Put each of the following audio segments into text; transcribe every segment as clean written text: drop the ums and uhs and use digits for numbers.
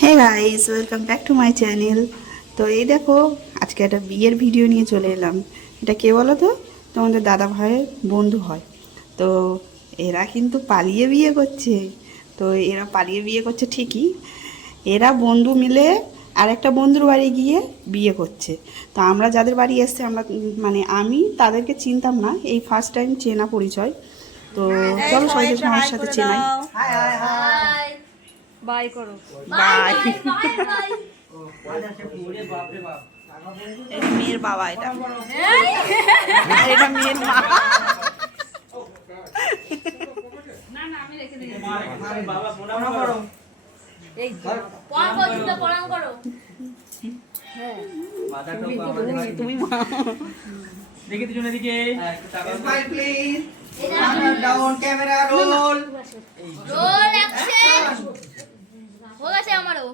Hey guys, welcome back to my channel. তো এই দেখো, আজকে একটা বিয়ের ভিডিও নিয়ে চলে এলাম। এটা কে বলো তো? তোমাদের দাদা ভাইয়ের বন্ধু হয়। তো এরা কিন্তু পালিয়ে বিয়ে করছে। তো এরা পালিয়ে বিয়ে করছে ঠিকই, এরা বন্ধু মিলে আর একটা বন্ধুর বাড়ি গিয়ে বিয়ে করছে। তো আমরা যাদের বাড়ি এসছে, আমরা মানে আমি তাদেরকে চিনতাম না, এই ফার্স্ট টাইম চেনা পরিচয়। তো চলো সবাইকে আমার সাথে চেনাই। বাই করো। বাই। মেয়ের বাবা, এটা আর এটা মেয়ের মা। তুমি মা। দেখি দুজনে দিকে smile please. Down camera roll roll action হয়ে গেছে আমারও।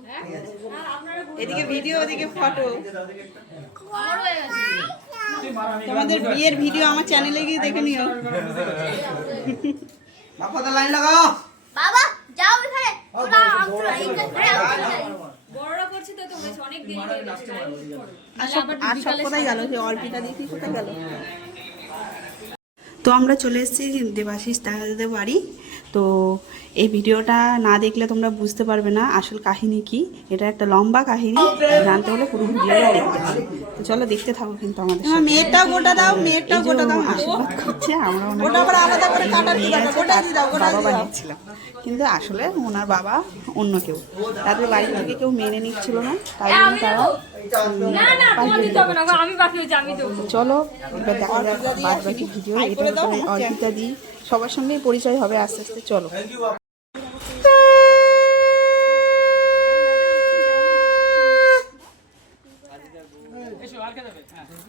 এদিকে ভিডিও, ওদিকে ফটো। আমারও হয়ে গেছে। তোমাদের বিয়ের ভিডিও আমার চ্যানেলে গিয়ে দেখে নিও। বাপাদা লাইন লাগাও। বাবা যাও এখানে তোরা আমরা এইটা করে বড়রা করছে তো তোমরা অনেক দেরি হয়ে গেছে। আর সব কোথায় গেল? সে অর্পিতা দিদি কোথায় গেল? তো আমরা চলে এসেছি দেবাশিস দাদাদের বাড়ি। তো এই ভিডিওটা না দেখলে তোমরা বুঝতে পারবে না আসল কাহিনী কি। এটা একটা লম্বা কাহিনী, জানতে হলে পুরো ভিডিওটা দেখতে হবে। তো চলো দেখতে থাকো কিন্তু আমাদের সাথে। মেয়েটাও গোটা দাও, মেয়েটাও গোটা দাও। আশীর্বাদ করছে, আমরা ওটা আবার আলাদা করে কাটার কি দরকার? গোটা দিয়ে দাও, গোটা বাবা দিয়ে দাও। বানিয়েছিলাম, কিন্তু আসলে ওনার বাবা অন্য কেউ, তাদের বাড়ি থেকে কেউ মেনে নিচ্ছিল না, তাই জন্য তারা না না তুমি দিতে হবে না, আমি বাকি হচ্ছে আমি দেবো। চলো এবার দেখা যাক বাদ বাকি ভিডিও। এটা করে অর্পিতা দি সবার সঙ্গেই পরিচয় হবে আস্তে আস্তে। চলো।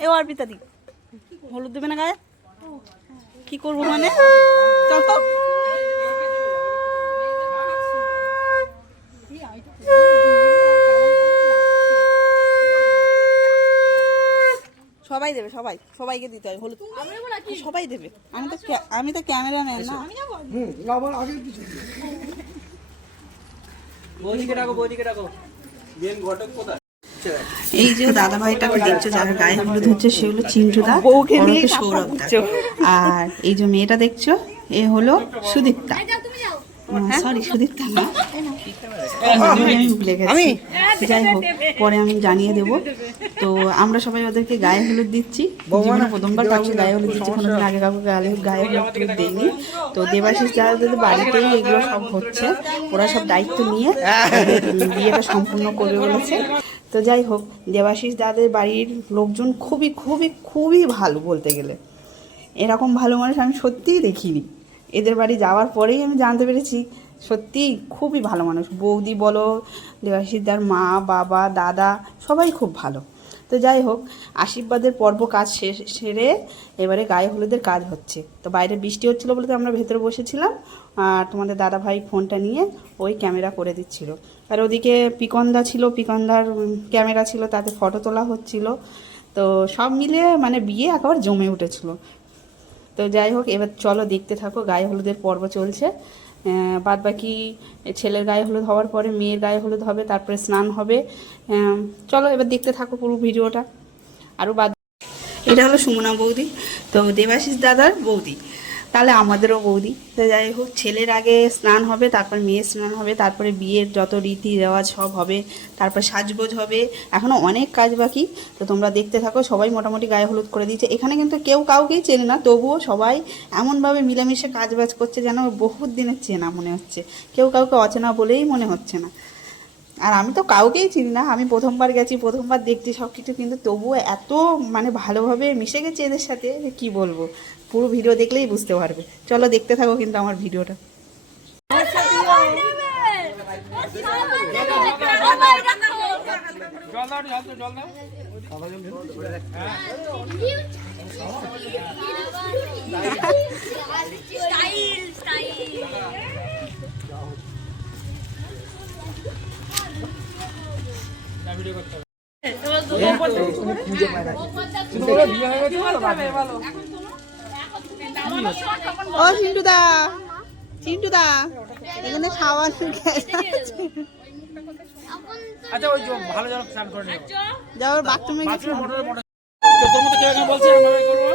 এ অর্পিতা দি, হলুদ দেবে না গায়ে? কি করবো মানে? চলো। সবাই দেবে, সবাই সবাইকে দিতে হয় হলুদ। সবাই দেবে। আমি তো ক্যামেরাম্যান না। বৌদিকে ডাকো, বৌদিকে ডাকো। মেন ঘটক কোথায়? এই যে দাদা ভাইটাকে দেখছো, যারা গায়ে হলুদ হচ্ছে সে হলো চিন্টুদা, সৌরভ দা। আর এই যে মেয়েটা দেখছো, এ হলো সুদীপ্তা। সরি, সুদীপ্তা না, আমি ভুলে গেছি। যাই হোক, পরে আমি জানিয়ে দেব। তো আমরা সবাই ওদেরকে গায়ে হলুদ দিচ্ছি। জীবনে প্রথমবার কাউকে গায়ে হলুদ দিচ্ছি, কোনোদিন আগে কাউকে গায়ে হলুদ দিইনি। তো দেবাশিস যাদের বাড়িতেই এগুলো সব হচ্ছে, ওরা সব দায়িত্ব নিয়ে বিয়েটা সম্পূর্ণ করবে বলেছে। তো যাই হোক, দেবাশিস দাদের বাড়ির লোকজন খুবই খুবই খুবই ভালো, বলতে গেলে এরকম ভালো মানুষ আমি সত্যিই দেখিনি। এদের বাড়ি যাওয়ার পরেই আমি জানতে পেরেছি সত্যিই খুবই ভালো মানুষ। বৌদি বলো, দেবাশিসদার মা, বাবা, দাদা সবাই খুব ভালো। তো যাই হোক, আশীর্বাদের পর্ব কাজ সেরে এবারে গায়ে হলুদের কাজ হচ্ছে। তো বাইরে বৃষ্টি হচ্ছিলো বলে তো আমরা ভেতরে বসেছিলাম, আর তোমাদের দাদা ভাই ফোনটা নিয়ে ওই ক্যামেরা করে দিচ্ছিল। আর ওদিকে পিকনদা ছিল, পিকনদার ক্যামেরা ছিল, তাতে ফটো তোলা হচ্ছিল। তো সব মিলে মানে বিয়ে একেবারে জমে উঠেছিল। তো যাই হোক, এবার চলো দেখতে থাকো, গায়ে হলুদের পর্ব চলছে। বাদ বাকি ছেলের গায়ে হলুদ হওয়ার পরে মেয়ের গায়ে হলুদ হবে, তারপরে স্নান হবে। চলো এবার দেখতে থাকো পুরো ভিডিওটা। আরও বাদ, এটা হলো সুমনা বৌদি, তো দেবাশিস দাদার বৌদি, তাহলে আমাদেরও বৌদি। তো যাই হোক, ছেলের আগে স্নান হবে, তারপর মেয়ের স্নান হবে, তারপরে বিয়ের যত রীতি রেওয়াজ সব হবে, তারপর সাজগোজ হবে। এখনও অনেক কাজ বাকি। তো তোমরা দেখতে থাকো। সবাই মোটামুটি গায়ে হলুদ করে দিয়েছে। এখানে কিন্তু কেউ কাউকেই চেনে না, তবুও সবাই এমনভাবে মিলেমিশে কাজ বাজ করছে যেন বহুত দিনের চেনা মনে হচ্ছে। কেউ কাউকে অচেনা বলেই মনে হচ্ছে না। আর আমি তো কাউকেই চিনি না, আমি প্রথমবার গেছি, প্রথমবার দেখছি সব কিছু, কিন্তু তবুও এত মানে ভালোভাবে মিশে গেছে এদের সাথে যে কী বলবো। পুরো ভিডিও দেখলেই বুঝতে পারবে। চলো দেখতে থাকো কিন্তু আমার ভিডিওটা। ও চিন্টুদা, চিন্টুদা, এখানে খাওয়ার আচ্ছা ওই যে ভালো যেন স্নান করে নিও যাও বাথরুমে গেছি বাথরুমের মোটরে মোটর তো তোর মতো কেউ এখানে বলছে আমরা কি করবো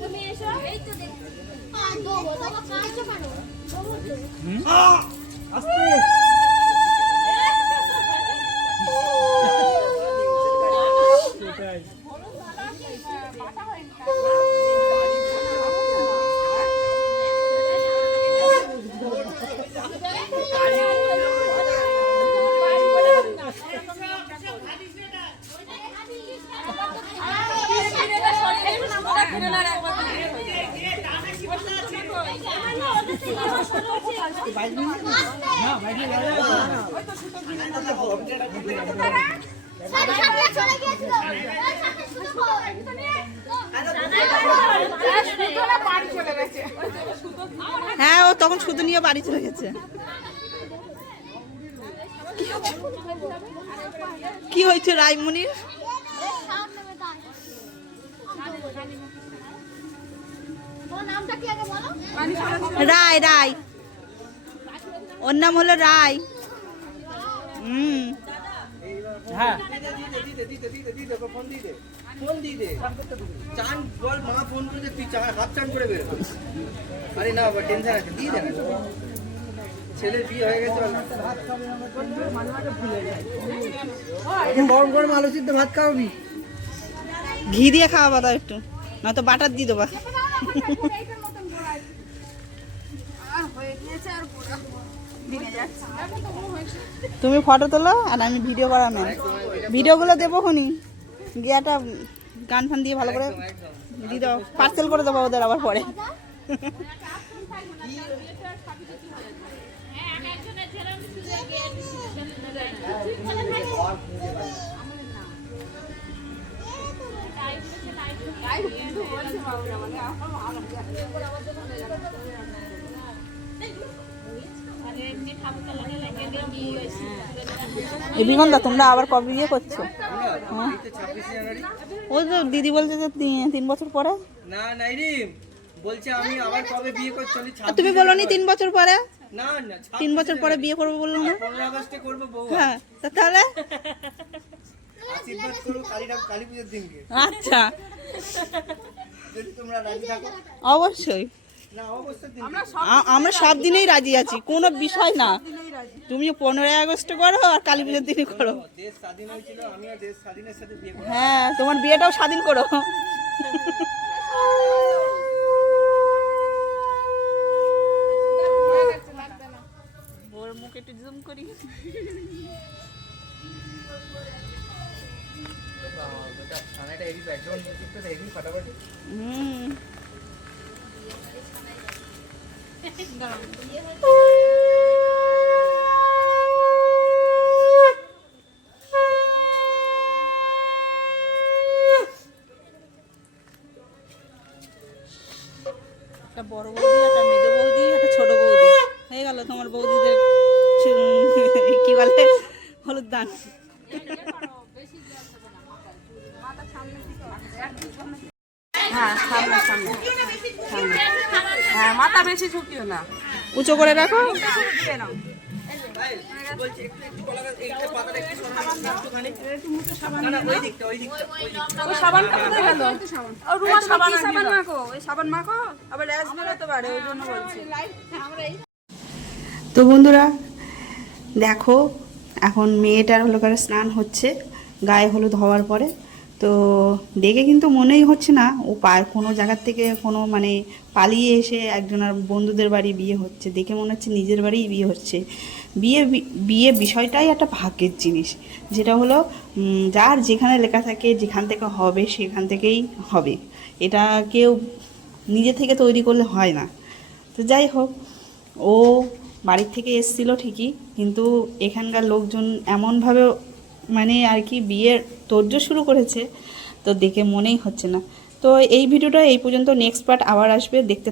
তুমি এসো এই তো দেখ দো বাবা কাছে পারো আস্তে সেটাই চলে গিয়েছিল হ্যাঁ ও তখন শুধু নিয়ে বাড়ি চলে গেছে কি হয়েছে রাইমুনির নামটা কি আগে বলো রায় রায় ওর নাম হলো রায় হ্যাঁ ফোন দিয়ে দে চান বল মা ফোন করে তুই হাত চান করে বের আরে না বাবা টেনশন আছে দিয়ে দে ছেলের বিয়ে হয়ে গেছে গরম গরম আলু সিদ্ধ ভাত খাওয়াবি ঘি দিয়ে খাওয়াবা দাও একটু নয়তো বাটার দিয়ে দেবা তুমি ফটো তোলো আর আমি ভিডিও বানাবো ভিডিওগুলো দেবো খুনি গিয়াটা গান ফান দিয়ে ভালো করে দিয়ে দাও পার্সেল করে দেবো ওদের আবার পরে এই বিমনদা তোমরা আবার কবে বিয়ে করছো ওই তো দিদি বলছে যে 3 বছর পরে না নাই রে বলছে আমি আবার কবে বিয়ে করছি আর তুমি বলোনি 3 বছর পরে না না 3 বছর পরে বিয়ে করবো বললো না 15 আগস্টে করব বউ হ্যাঁ তাহলে আশীর্বাদ করব কালী পূজার দিনকে আচ্ছা যদি তোমরা রাজি থাকো অবশ্যই না অবশ্যই দিন আমরা সব দিনেই রাজি আছি কোনো বিষয় না তুমি 15 আগস্ট করো আর কালী পুজোর দিনই করো দেশ স্বাধীন হয়েছিল আমিও দেশ স্বাধীনের সাথে বিয়ে করব হ্যাঁ তোমার বিয়েটাও স্বাধীন করো ওর মুখে একটু জুম করি খানাটা হেভি ব্যাকগ্রাউন্ড মিউজিকটা হেভি ফাটাফাটি একটা বড় বৌদি একটা মেজ বৌদি একটা ছোট বৌদি হয়ে গেল তোমার বৌদিদের কি বলে হলুদ দান হ্যাঁ সামনে সামনে সামনে হ্যাঁ মাথা বেশি ঝুঁকিও না উঁচু করে রাখো বলছি একটু কলা গাছ একটু পাতাটা একটু একটুখানি না না ওই দিকটা ও সাবানটা কোথায় গেল ও রুমাল সাবান মাখো ওই সাবান মাখো আবার র্যাশ বেরোতে পারে ওই জন্য বলছি তো বন্ধুরা দেখো এখন মেয়েটার হলো করে স্নান হচ্ছে গায়ে হলুদ হওয়ার পরে তো দেখে কিন্তু মনেই হচ্ছে না ও কোনো জায়গার থেকে কোনো মানে পালিয়ে এসে একজনের বন্ধুদের বাড়ি বিয়ে হচ্ছে দেখে মনে হচ্ছে নিজের বাড়িই বিয়ে হচ্ছে বিয়ে বিষয়টাই একটা ভাগ্যের জিনিস যেটা হলো যার যেখানে লেখা থাকে যেখান থেকে হবে সেখান থেকেই হবে এটা কেউ নিজে থেকে তৈরি করলে হয় না তো যাই হোক ও বাড়ির থেকে এসেছিলো ঠিকই কিন্তু এখানকার লোকজন এমনভাবে মানে আর কি বিয়ের তোড়জোড় শুরু করেছে তো দেখে মনেই হচ্ছে না তো এই ভিডিওটা এই পর্যন্ত নেক্সট পার্ট আবার আসবে দেখতে